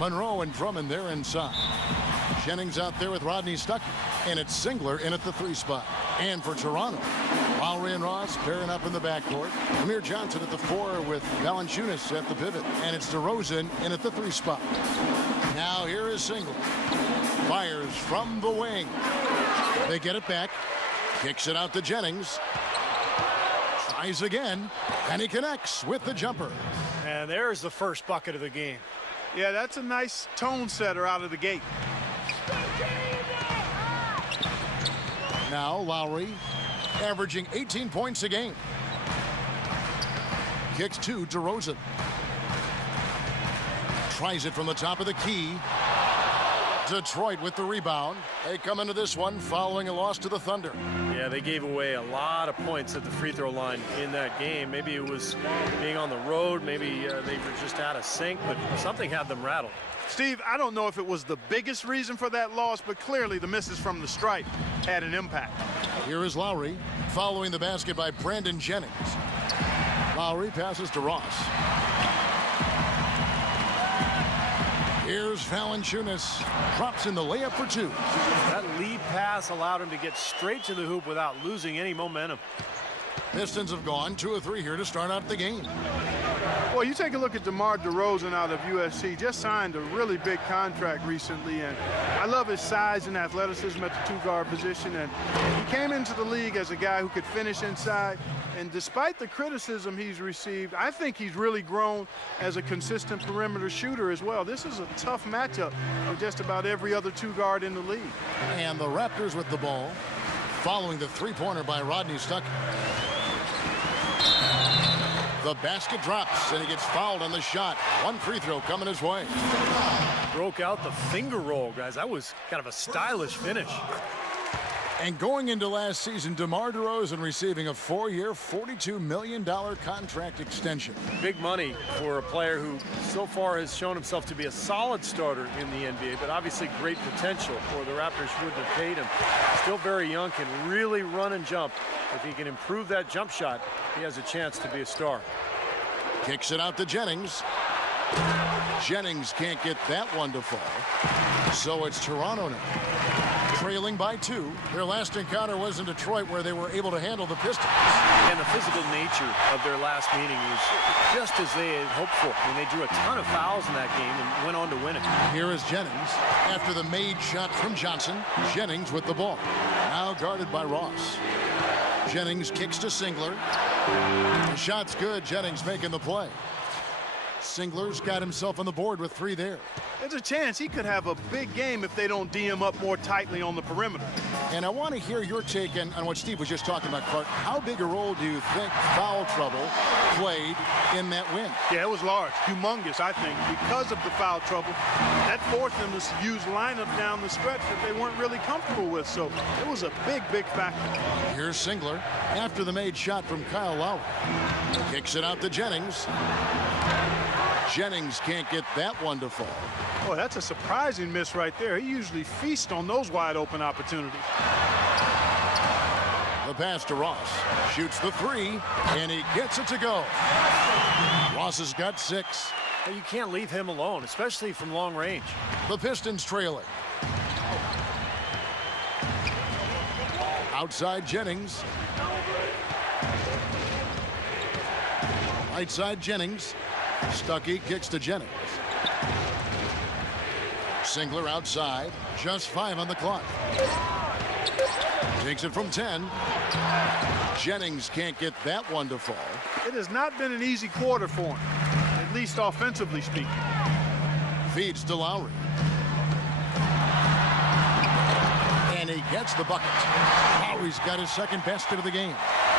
Monroe and Drummond there inside. Jennings out there with Rodney Stuckey. And it's Singler in at the 3 spot. And for Toronto, Lowry and Ross pairing up in the backcourt. Amir Johnson at the 4 with Valanciunas at the pivot. And it's DeRozan in at the 3 spot. Now here is Singler. Fires from the wing. They get it back. Kicks it out to Jennings. Tries again. And he connects with the jumper. And there's the first bucket of the game. Yeah, that's a nice tone setter out of the gate. Now Lowry averaging 18 points a game. Kicks to DeRozan. Tries it from the top of the key. Detroit with the rebound. They come into this one following a loss to the Thunder. Yeah, they gave away a lot of points at the free throw line in that game. Maybe it was being on the road. Maybe they were just out of sync, but something had them rattled. Steve, I don't know if it was the biggest reason for that loss, but clearly the misses from the stripe had an impact. Here is Lowry following the basket by Brandon Jennings. Lowry passes to Ross. Here's Valanciunas. Drops in the layup for 2. That lead pass allowed him to get straight to the hoop without losing any momentum. Pistons have gone 2 of 3 here to start out the game. Well, you take a look at DeMar DeRozan out of USC. Just signed a really big contract recently, and I love his size and athleticism at the 2-guard position. And he came into the league as a guy who could finish inside. And despite the criticism he's received, I think he's really grown as a consistent perimeter shooter as well. This is a tough matchup for just about every other 2-guard in the league. And the Raptors with the ball, following the 3-pointer by Rodney Stuckey. The basket drops, and he gets fouled on the shot. 1 free throw coming his way. Broke out the finger roll, guys. That was kind of a stylish finish. And going into last season, DeMar DeRozan receiving a 4-year, $42 million contract extension. Big money for a player who so far has shown himself to be a solid starter in the NBA, but obviously great potential, or the Raptors wouldn't have paid him. Still very young, can really run and jump. If he can improve that jump shot, he has a chance to be a star. Kicks it out to Jennings. Jennings can't get that one to fall. So it's Toronto now, trailing by 2. Their last encounter was in Detroit, where they were able to handle the Pistons. And the physical nature of their last meeting was just as they had hoped for. I mean, they drew a ton of fouls in that game and went on to win it. Here is Jennings after the made shot from Johnson. Jennings with the ball. Now guarded by Ross. Jennings kicks to Singler. The shot's good. Jennings making the play. Singler's got himself on the board with 3 there. There's a chance he could have a big game if they don't D him up more tightly on the perimeter. And I want to hear your take on what Steve was just talking about, Clark. How big a role do you think foul trouble played in that win? Yeah, it was large, humongous, I think, because of the foul trouble. That forced them to use lineup down the stretch that they weren't really comfortable with. So it was a big, big factor. Here's Singler after the made shot from Kyle Lowry. Kicks it out to Jennings. Jennings can't get that one to fall. Boy, that's a surprising miss right there. He usually feasts on those wide open opportunities. The pass to Ross. Shoots the 3, and he gets it to go. Ross has got 6. Well, you can't leave him alone, especially from long range. The Pistons trailing. Outside Jennings. Right side Jennings. Stuckey kicks to Jennings. Singler outside. Just 5 on the clock. Takes it from 10. Jennings can't get that one to fall. It has not been an easy quarter for him, at least offensively speaking. Feeds to Lowry. And he gets the bucket. Lowry's got his 2nd basket of the game.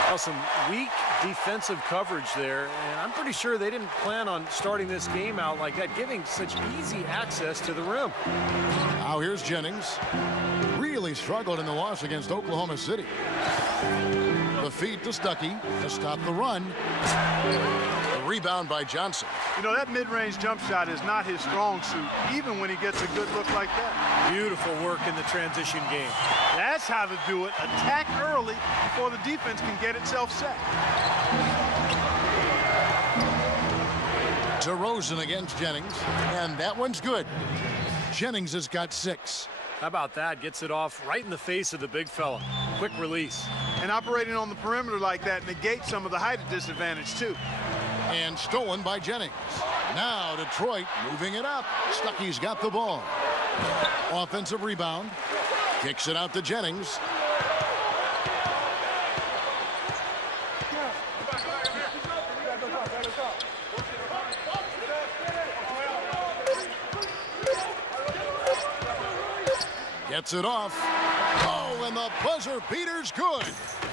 Well, some weak defensive coverage there, and I'm pretty sure they didn't plan on starting this game out like that, giving such easy access to the rim. Now here's Jennings. Really struggled in the loss against Oklahoma City. The feed to Stuckey to stop the run. The rebound by Johnson. You know, that mid-range jump shot is not his strong suit, even when he gets a good look like that. Beautiful work in the transition game. That's how to do it. Attack early before the defense can get itself set. DeRozan against Jennings, and that one's good. Jennings has got 6. How about that? Gets it off right in the face of the big fella. Quick release. And operating on the perimeter like that negates some of the height disadvantage, too. And stolen by Jennings. Now Detroit moving it up. Stuckey's got the ball. Offensive rebound. Kicks it out to Jennings. Gets it off. Oh, and the buzzer beater's good.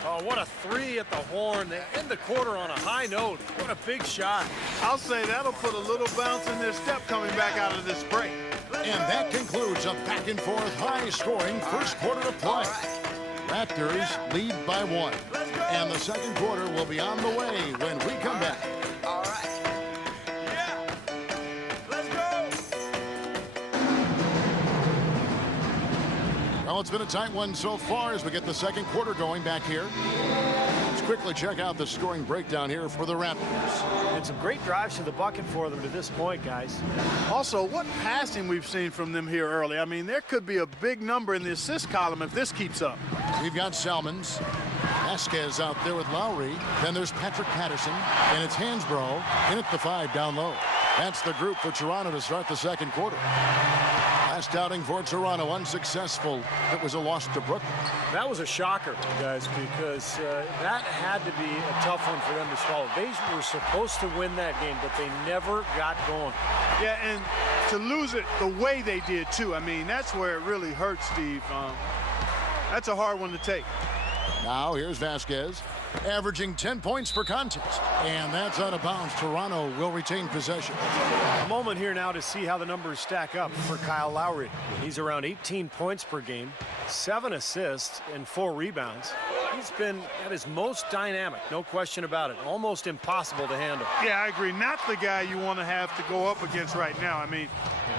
Oh, what a 3 at the horn. They end the quarter on a high note. What a big shot. I'll say that'll put a little bounce in their step coming back out of this break. And that concludes a back-and-forth, high-scoring first quarter of play. Raptors lead by 1. And the second quarter will be on the way when we come back. All right. Yeah. Let's go. Well, it's been a tight one so far as we get the second quarter going back here. Let's quickly check out the scoring breakdown here for the Raptors. And some great drives to the bucket for them to this point, guys. Also, what passing we've seen from them here early. I mean, there could be a big number in the assist column if this keeps up. We've got Salmons. Vasquez out there with Lowry. Then there's Patrick Patterson. And it's Hansbrough in at the 5 down low. That's the group for Toronto to start the second quarter. Last outing for Toronto, unsuccessful. It was a loss to Brooklyn. That was a shocker, guys, because that had to be a tough one for them to swallow. They were supposed to win that game, but they never got going. Yeah, and to lose it the way they did, too. I mean, that's where it really hurts, Steve. That's a hard one to take. Now here's Vasquez, averaging 10 points per contest. And that's out of bounds. Toronto will retain possession. A moment here now to see how the numbers stack up for Kyle Lowry. He's around 18 points per game, 7 assists, and 4 rebounds. He's been at his most dynamic, no question about it. Almost impossible to handle. Yeah, I agree. Not the guy you want to have to go up against right now. I mean,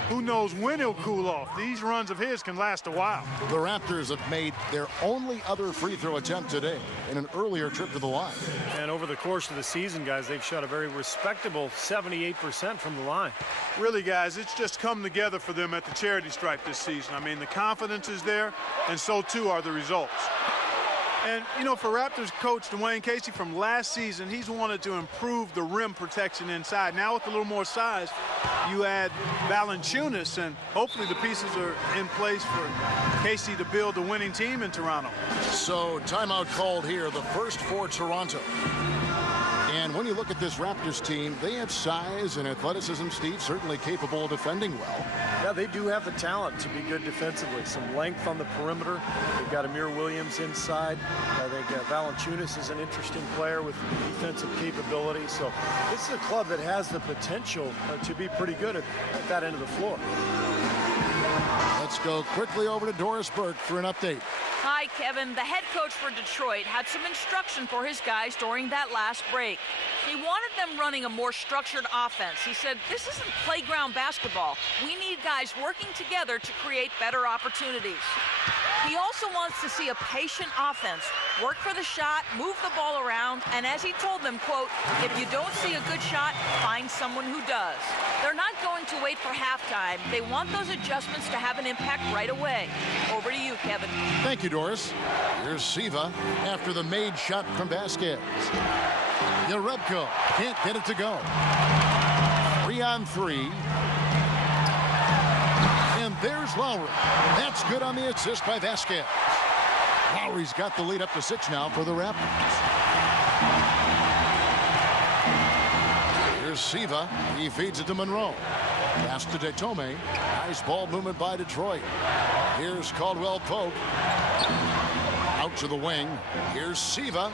who knows when he'll cool off. These runs of his can last a while. The Raptors have made their only other free throw attempt today in an earlier trip to the line. And over the course of the season, guys, they've shot a very respectable 78% from the line. Really, guys, it's just come together for them at the charity stripe this season. I mean, the confidence is there, and so too are the results. And, you know, for Raptors coach Dwayne Casey from last season, he's wanted to improve the rim protection inside. Now with a little more size, you add Valanciunas, and hopefully the pieces are in place for Casey to build a winning team in Toronto. So timeout called here, the first for Toronto. And when you look at this Raptors team, they have size and athleticism, Steve, certainly capable of defending well. Yeah, they do have the talent to be good defensively. Some length on the perimeter. They've got Amir Williams inside. I think Valanciunas is an interesting player with defensive capability. So this is a club that has the potential to be pretty good at that end of the floor. Let's go quickly over to Doris Burke for an update. Hi, Kevin. The head coach for Detroit had some instruction for his guys during that last break. He wanted them running a more structured offense. He said, this isn't playground basketball. We need guys working together to create better opportunities. He also wants to see a patient offense, work for the shot, move the ball around, and as he told them, quote, if you don't see a good shot, find someone who does. They're not going to wait for halftime. They want those adjustments to have an impact right away. Over to you, Kevin. Thank you, Doris. Here's Siva after the made shot from Vasquez. Yarebko can't get it to go. 3-on-3. And there's Lowry. That's good on the assist by Vasquez. Lowry's got the lead up to 6 now for the Raptors. Here's Siva. He feeds it to Monroe. Pass to Detome. Nice ball movement by Detroit. Here's Caldwell Pope. Out to the wing. Here's Siva.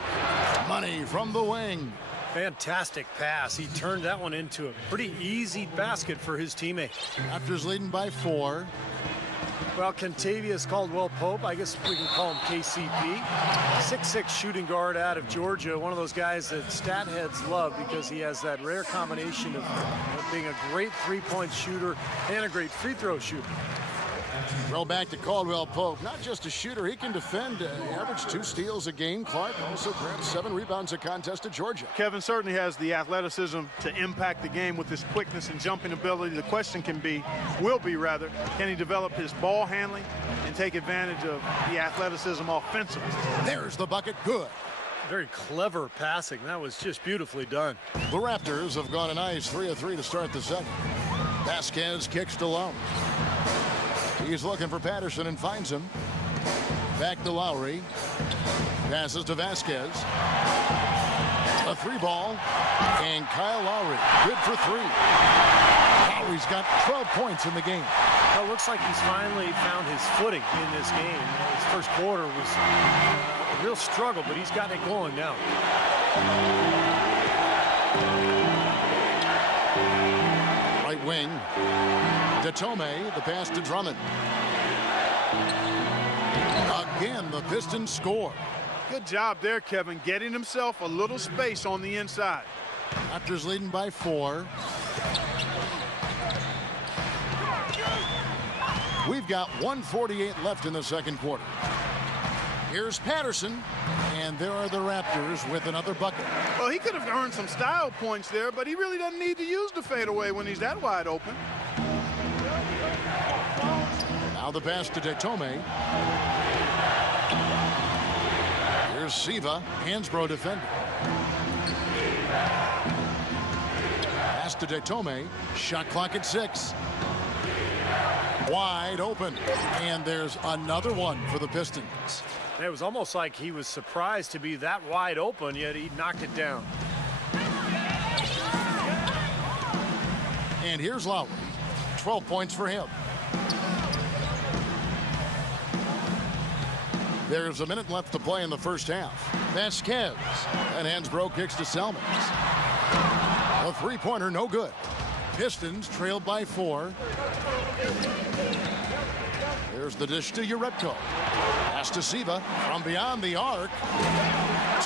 Money from the wing. Fantastic pass. He turned that one into a pretty easy basket for his teammate. Raptors leading by 4. Well, Kentavious Caldwell-Pope, I guess we can call him KCP. 6'6" shooting guard out of Georgia. One of those guys that stat heads love because he has that rare combination of being a great three-point shooter and a great free throw shooter. Throw back to Caldwell Pope. Not just a shooter, he can defend. Averaged 2 steals a game. Clark also grabbed 7 rebounds a contest at Georgia. Kevin certainly has the athleticism to impact the game with his quickness and jumping ability. The question can be, can he develop his ball handling and take advantage of the athleticism offensively? There's the bucket. Good. Very clever passing. That was just beautifully done. The Raptors have gone a nice 3 of 3 to start the second. Vasquez kicks to Lowry. He's looking for Patterson and finds him. Back to Lowry. Passes to Vasquez. A 3-ball. And Kyle Lowry, good for 3. Lowry's got 12 points in the game. Well, it looks like he's finally found his footing in this game. His first quarter was a real struggle, but he's got it going now. Right wing. Datome, the pass to Drummond. Again, the Pistons score. Good job there, Kevin, getting himself a little space on the inside. Raptors leading by 4. We've got 1:48 left in the second quarter. Here's Patterson, and there are the Raptors with another bucket. Well, he could have earned some style points there, but he really doesn't need to use the fadeaway when he's that wide open. Now the pass to Datome. Here's Siva, Hansbrough defender. Pass to Datome. Shot clock at 6. Wide open. And there's another one for the Pistons. It was almost like he was surprised to be that wide open, yet he knocked it down. And here's Lowry. 12 points for him. There's a minute left to play in the first half. Vasquez. And Hansbrough kicks to Selmans. A 3-pointer, no good. Pistons trailed by 4. There's the dish to Urepko. Pass to Siva from beyond the arc.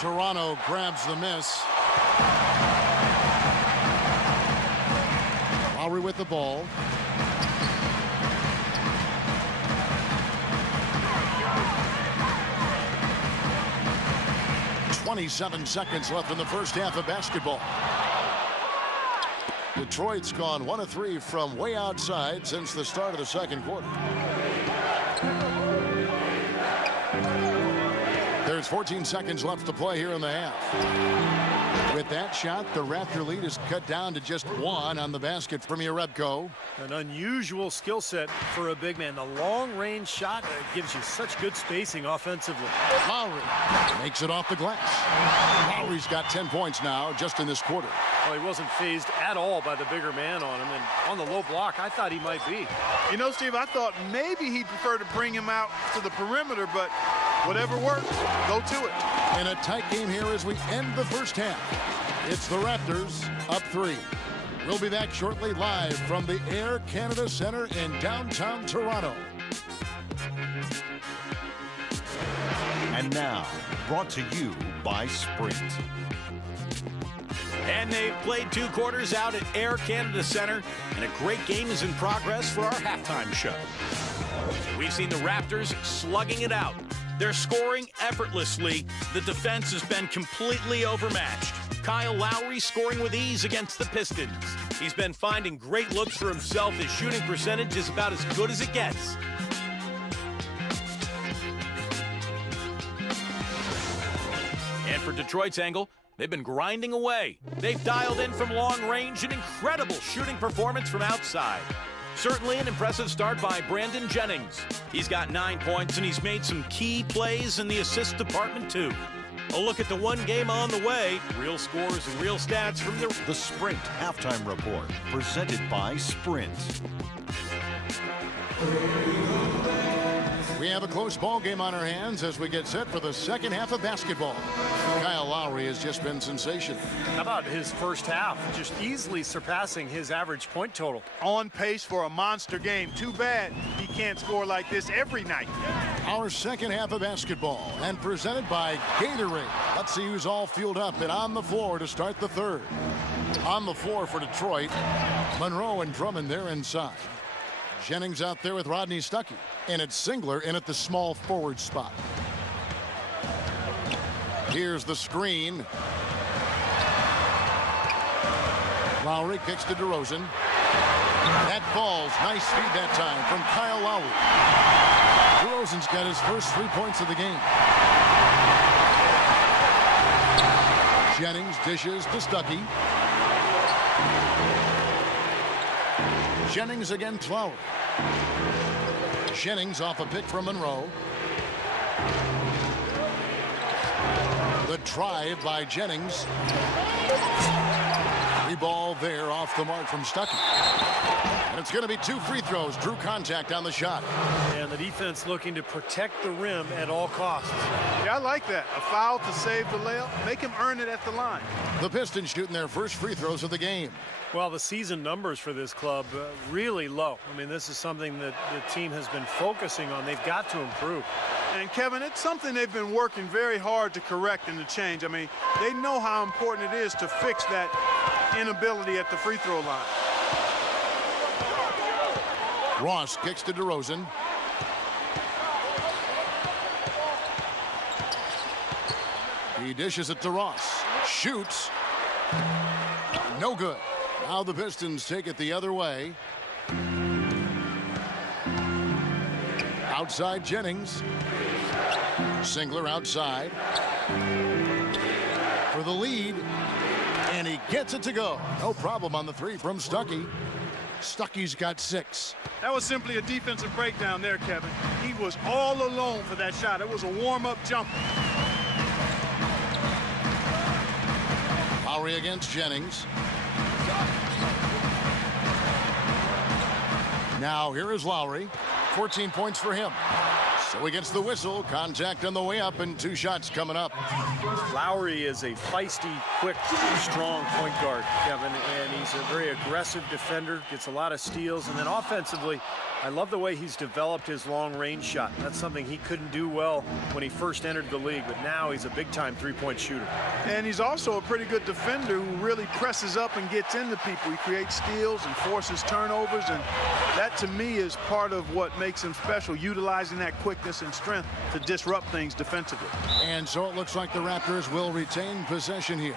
Toronto grabs the miss. Lowry with the ball. .27 seconds left in the first half of basketball. Detroit's gone 1 of 3 from way outside since the start of the second quarter. There's 14 seconds left to play here in the half. With that shot, the Raptor lead is cut down to just 1 on the basket from Urepko. An unusual skill set for a big man. The long-range shot gives you such good spacing offensively. Lowry makes it off the glass. Lowry's got 10 points now just in this quarter. Well, he wasn't phased at all by the bigger man on him. And on the low block, I thought he might be. You know, Steve, I thought maybe he'd prefer to bring him out to the perimeter, but whatever works, go to it. In a tight game here as we end the first half. It's the Raptors up 3. We'll be back shortly live from the Air Canada Centre in downtown Toronto. And now, brought to you by Sprint. And they've played 2 quarters out at Air Canada Centre, and a great game is in progress for our halftime show. We've seen the Raptors slugging it out. They're scoring effortlessly. The defense has been completely overmatched. Kyle Lowry scoring with ease against the Pistons. He's been finding great looks for himself. His shooting percentage is about as good as it gets. And for Detroit's angle, they've been grinding away. They've dialed in from long range, an incredible shooting performance from outside. Certainly an impressive start by Brandon Jennings. He's got 9 points, and he's made some key plays in the assist department, too. A look at the one game on the way. Real scores and real stats from The Sprint Halftime Report, presented by Sprint. We have a close ball game on our hands as we get set for the second half of basketball. Kyle Lowry has just been sensational. How about his first half? Just easily surpassing his average point total. On pace for a monster game. Too bad he can't score like this every night. Our second half of basketball and presented by Gatorade. Let's see who's all fueled up and on the floor to start the third. On the floor for Detroit, Monroe and Drummond there inside. Jennings out there with Rodney Stuckey. And it's Singler in at the small forward spot. Here's the screen. Lowry kicks to DeRozan. That falls. Nice feed that time from Kyle Lowry. DeRozan's got his first 3 points of the game. Jennings dishes to Stuckey. Jennings against Lowry. Jennings off a pick from Monroe. The drive by Jennings. Free ball there off the mark from Stuckey. And it's going to be 2 free throws. Drew contact on the shot. And the defense looking to protect the rim at all costs. Yeah, I like that. A foul to save the layup. Make him earn it at the line. The Pistons shooting their first free throws of the game. Well, the season numbers for this club really low. I mean, this is something that the team has been focusing on. They've got to improve. And Kevin, it's something they've been working very hard to correct and to change. I mean, they know how important it is to fix that inability at the free throw line. Ross kicks to DeRozan. He dishes it to Ross. Shoots. No good. Now the Pistons take it the other way. Outside Jennings. Singler outside. For the lead. And he gets it to go. No problem on the 3 from Stuckey. Stuckey's got 6. That was simply a defensive breakdown there, Kevin. He was all alone for that shot. It was a warm-up jumper. Lowry against Jennings. Now here is Lowry. 14 points for him. So he gets the whistle. Contact on the way up and 2 shots coming up. Lowry is a feisty, quick, strong point guard, Kevin, and he's a very aggressive defender, gets a lot of steals, and then offensively, I love the way he's developed his long-range shot. That's something he couldn't do well when he first entered the league, but now he's a big-time three-point shooter. And he's also a pretty good defender who really presses up and gets into people. He creates steals and forces turnovers, and that, to me, is part of what makes him special, utilizing that quickness and strength to disrupt things defensively. And so it looks like the Raptors will retain possession here.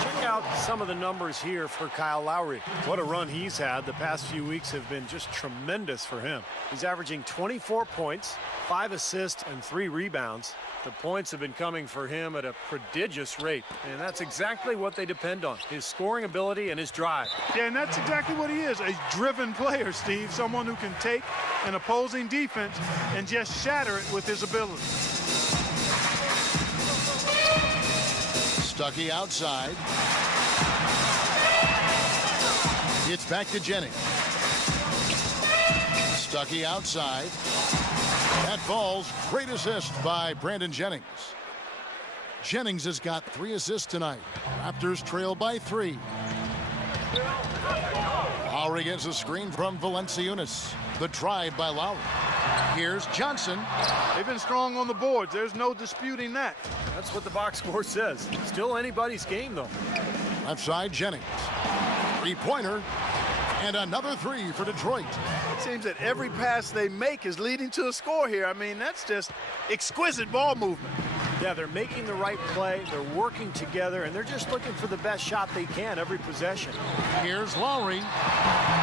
Check out some of the numbers here for Kyle Lowry. What a run he's had. The past few weeks have been just tremendous for him. He's averaging 24 points, 5 assists, and 3 rebounds. The points have been coming for him at a prodigious rate, and that's exactly what they depend on, his scoring ability and his drive. Yeah, and that's exactly what he is, a driven player, Steve, someone who can take an opposing defense and just shatter it with his ability. Stuckey outside. It's back to Jennings. Stuckey outside. That falls. Great assist by Brandon Jennings. Jennings has got 3 assists tonight. Raptors trail by 3. Lowry gets a screen from Valanciunas. The drive by Lowry. Here's Johnson. They've been strong on the boards. There's no disputing that. That's what the box score says. Still anybody's game, though. Left side, Jennings. 3-pointer. And another 3 for Detroit. It seems that every pass they make is leading to a score here. I mean, that's just exquisite ball movement. Yeah, they're making the right play. They're working together, and they're just looking for the best shot they can every possession. Here's Lowry.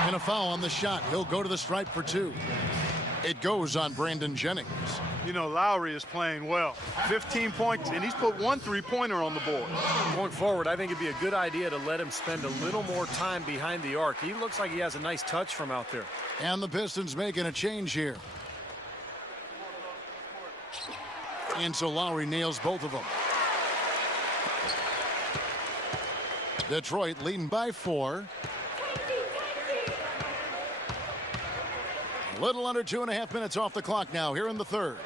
And a foul on the shot. He'll go to the stripe for 2. It goes on Brandon Jennings. You know, Lowry is playing well. 15 points, and he's put 1 3-pointer on the board. Going forward, I think it'd be a good idea to let him spend a little more time behind the arc. He looks like he has a nice touch from out there. And the Pistons making a change here. And so Lowry nails both of them. Detroit leading by 4. A little under 2.5 minutes off the clock now here in the 3rd.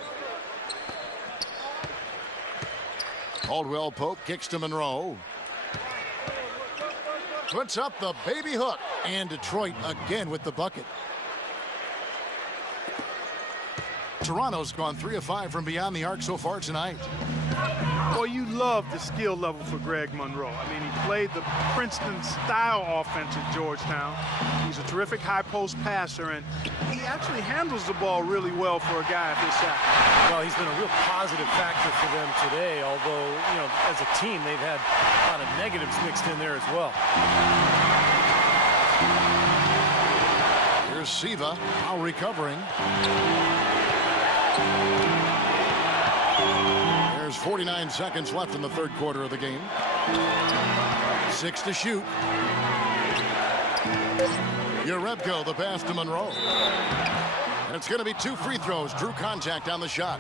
Caldwell Pope kicks to Monroe. Puts up the baby hook. And Detroit again with the bucket. Toronto's gone 3 of 5 from beyond the arc so far tonight. Well, you love the skill level for Greg Monroe. I mean, he played the Princeton-style offense at Georgetown. He's a terrific high-post passer, and he actually handles the ball really well for a guy of his size. Well, he's been a real positive factor for them today, although, you know, as a team, they've had a lot of negatives mixed in there as well. Here's Siva, now recovering. There's 49 seconds left in the third quarter of the game. 6 to shoot. Jerebko, the pass to Monroe. And it's going to be 2 free throws. Drew contact on the shot.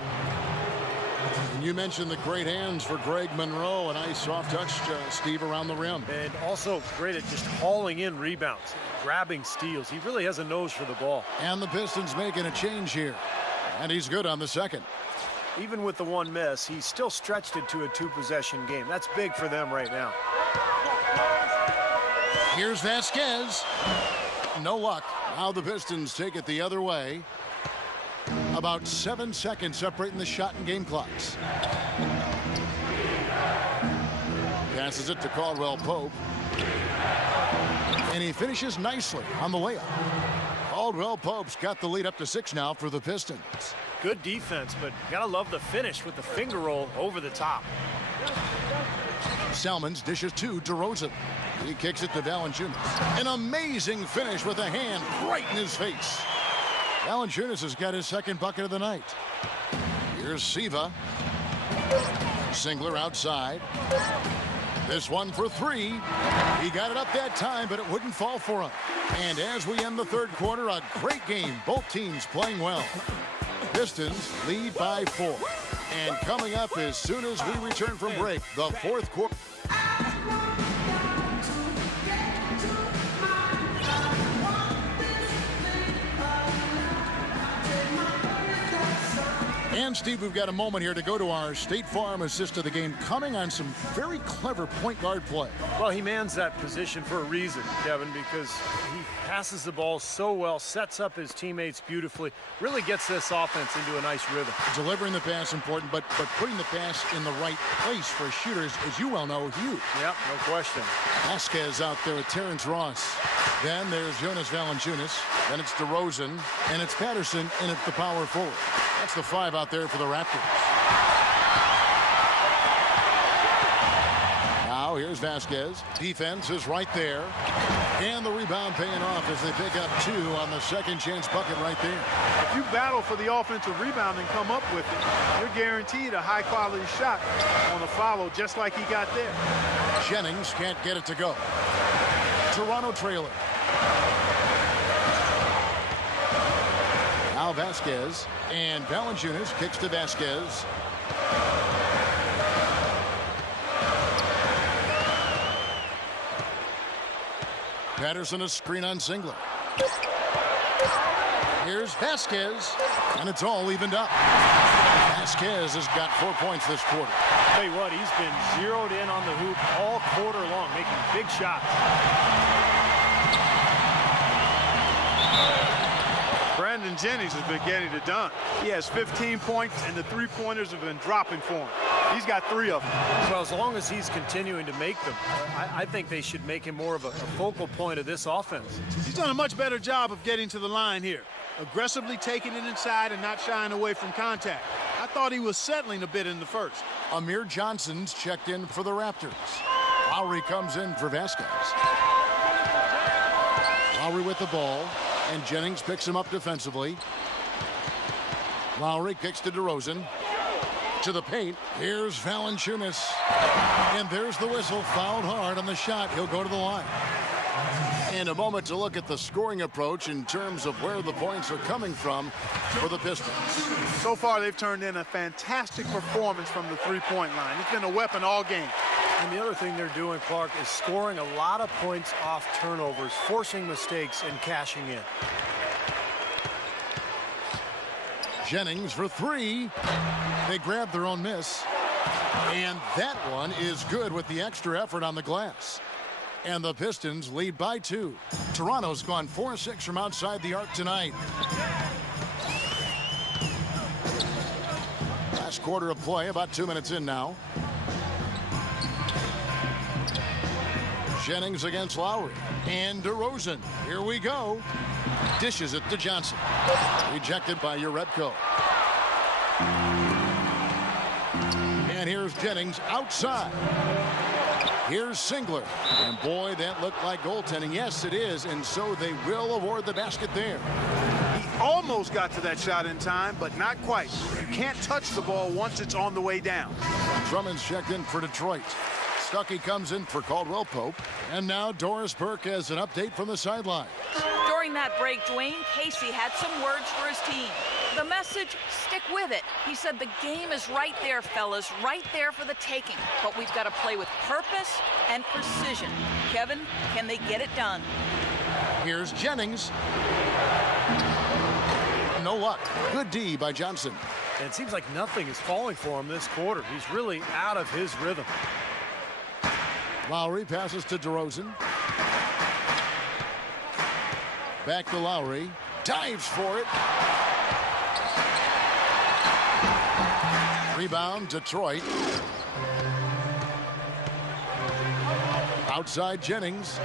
And you mentioned the great hands for Greg Monroe. A nice soft touch, Steve, around the rim. And also great at just hauling in rebounds, grabbing steals. He really has a nose for the ball. And the Pistons making a change here. And he's good on the second. Even with the one miss, he's still stretched it to a 2-possession game. That's big for them right now. Here's Vasquez. No luck. Now the Pistons take it the other way. About 7 seconds separating the shot and game clocks. Passes it to Caldwell Pope. And he finishes nicely on the layup. Caldwell Pope's got the lead up to 6 now for the Pistons. Good defense, but you gotta love the finish with the finger roll over the top. Salmons dishes to DeRozan. He kicks it to Valanciunas. An amazing finish with a hand right in his face. Valanciunas has got his second bucket of the night. Here's Siva. Singler outside. This one for 3. He got it up that time, but it wouldn't fall for him. And as we end the third quarter, a great game. Both teams playing well. Pistons lead by 4. And coming up as soon as we return from break, the fourth quarter. And Steve, we've got a moment here to go to our State Farm assist of the game, coming on some very clever point guard play. Well, he mans that position for a reason, Kevin, because he passes the ball so well, sets up his teammates beautifully, really gets this offense into a nice rhythm. Delivering the pass important, but putting the pass in the right place for shooters, as you well know, huge. Yep, no question. Vasquez out there with Terrence Ross. Then there's Jonas Valanciunas. Then it's DeRozan, and it's Patterson, and it's the power forward. That's the 5 out there for the Raptors. Now here's Vasquez. Defense is right there. And the rebound paying off as they pick up 2 on the second chance bucket right there. If you battle for the offensive rebound and come up with it, you're guaranteed a high-quality shot on a follow, just like he got there. Jennings can't get it to go. Toronto trailer. Now Vasquez, and Valanciunas kicks to Vasquez. Patterson a screen on Singler. Here's Vasquez, and it's all evened up. Vasquez has got 4 points this quarter. Tell you what, he's been zeroed in on the hoop all quarter long, making big shots. Brandon Jennings has been getting it done. He has 15 points, and the 3-pointers have been dropping for him. He's got 3 of them. Well, as long as he's continuing to make them, I think they should make him more of a focal point of this offense. He's done a much better job of getting to the line here, aggressively taking it inside and not shying away from contact. I thought he was settling a bit in the first. Amir Johnson's checked in for the Raptors. Lowry comes in for Vasquez. Lowry with the ball, and Jennings picks him up defensively. Lowry kicks to DeRozan. To the paint. Here's Valanciunas. And there's the whistle. Fouled hard on the shot. He'll go to the line. And a moment to look at the scoring approach in terms of where the points are coming from for the Pistons. So far, they've turned in a fantastic performance from the 3-point line. It's been a weapon all game. And the other thing they're doing, Clark, is scoring a lot of points off turnovers, forcing mistakes, and cashing in. Jennings for 3. They grab their own miss. And that one is good with the extra effort on the glass. And the Pistons lead by 2. Toronto's gone 4-6 from outside the arc tonight. Last quarter of play, about 2 minutes in now. Jennings against Lowry. And DeRozan. Here we go. Dishes it to Johnson. Rejected by Urebko. And here's Jennings outside. Here's Singler. And boy, that looked like goaltending. Yes, it is. And so they will award the basket there. He almost got to that shot in time, but not quite. You can't touch the ball once it's on the way down. Drummond's checked in for Detroit. Stuckey comes in for Caldwell Pope. And now Doris Burke has an update from the sideline. During that break, Dwayne Casey had some words for his team. The message, stick with it. He said the game is right there, fellas, right there for the taking. But we've got to play with purpose and precision. Kevin, can they get it done? Here's Jennings. No luck. Good D by Johnson. And it seems like nothing is falling for him this quarter. He's really out of his rhythm. Lowry passes to DeRozan. Back to Lowry. Dives for it. Rebound, Detroit. Outside Jennings.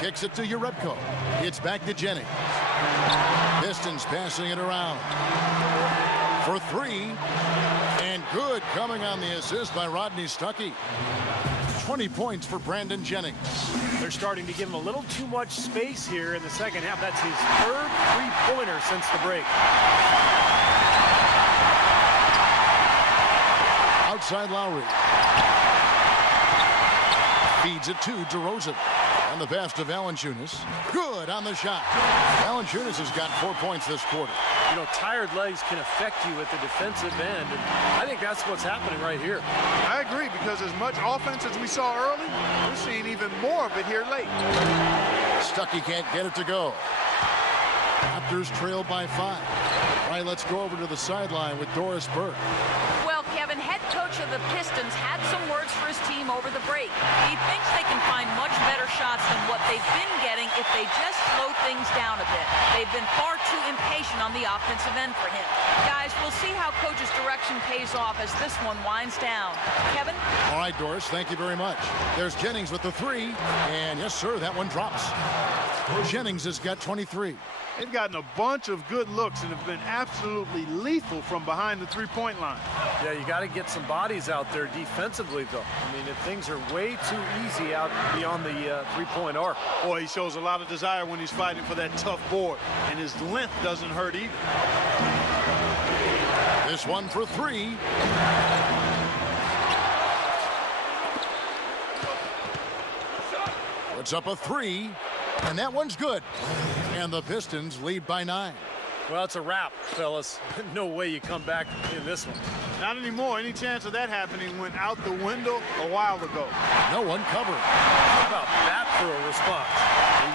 Kicks it to Urebko. It's back to Jennings. Pistons passing it around. For three. And good coming on the assist by Rodney Stuckey. 20 points for Brandon Jennings. They're starting to give him a little too much space here in the second half. That's his third three-pointer since the break. Outside Lowry. Feeds it to DeRozan. And the pass to Valanciunas. Good on the shot. Valanciunas has got 4 points this quarter. You know, tired legs can affect you at the defensive end, and I think that's what's happening right here. I agree, because as much offense as we saw early, we're seeing even more of it here late. Stuckey can't get it to go. Raptors trail by 5. All right, let's go over to the sideline with Doris Burke. Well, Kevin, head coach of the Pistons had some words for his team over the break. He thinks they can find much better shots than what they've been getting if they just slow things down a bit. They've been far too impatient on the offensive end for him. Guys, we'll see how coach's direction pays off as this one winds down. Kevin? All right, Doris, thank you very much. There's Jennings with the 3. And yes, sir, that one drops. Jennings has got 23. They've gotten a bunch of good looks and have been absolutely lethal from behind the three-point line. Yeah, you got to get some bodies out there defensively, though. I mean, if things are way too easy out beyond the three-point arc. Boy, he shows a lot of desire when he's fighting for that tough board, and his length doesn't hurt either. This one for 3. Puts up a 3. And that one's good. And the Pistons lead by 9. Well, it's a wrap, fellas. No way you come back in this one. Not anymore. Any chance of that happening went out the window a while ago. No one covered. How about that for a response?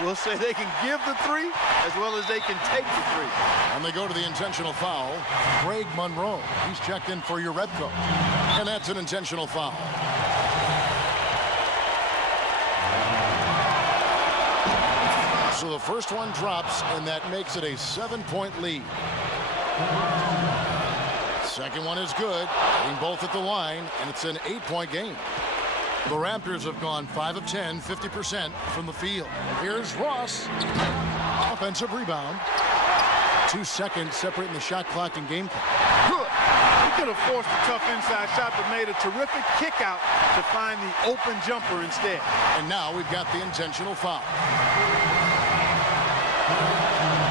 We will say they can give the 3 as well as they can take the 3. And they go to the intentional foul. Greg Monroe. He's checked in for Urebko. And that's an intentional foul. So the first one drops, and that makes it a 7-point lead. Second one is good, hitting both at the line, and it's an 8-point game. The Raptors have gone 5 of 10, 50% from the field. Here's Ross. Offensive rebound. 2 seconds separating the shot clock and game clock. Good. He could have forced a tough inside shot, but made a terrific kick out to find the open jumper instead. And now we've got the intentional foul.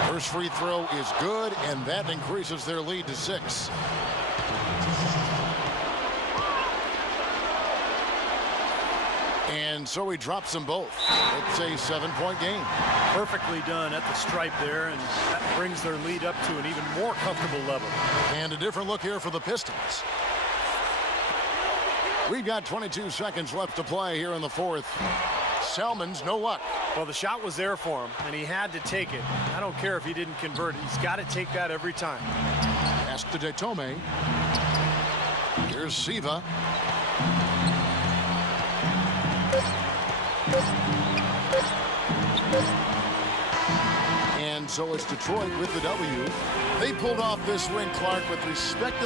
First free throw is good, and that increases their lead to 6. And so he drops them both. It's a 7-point game. Perfectly done at the stripe there, and that brings their lead up to an even more comfortable level. And a different look here for the Pistons. We've got 22 seconds left to play here in the 4th. Selman's no luck. Well, the shot was there for him, and he had to take it. I don't care if he didn't convert. He's got to take that every time. Pass to Detome. Here's Siva. And so it's Detroit with the W. They pulled off this win, Clark, with respect to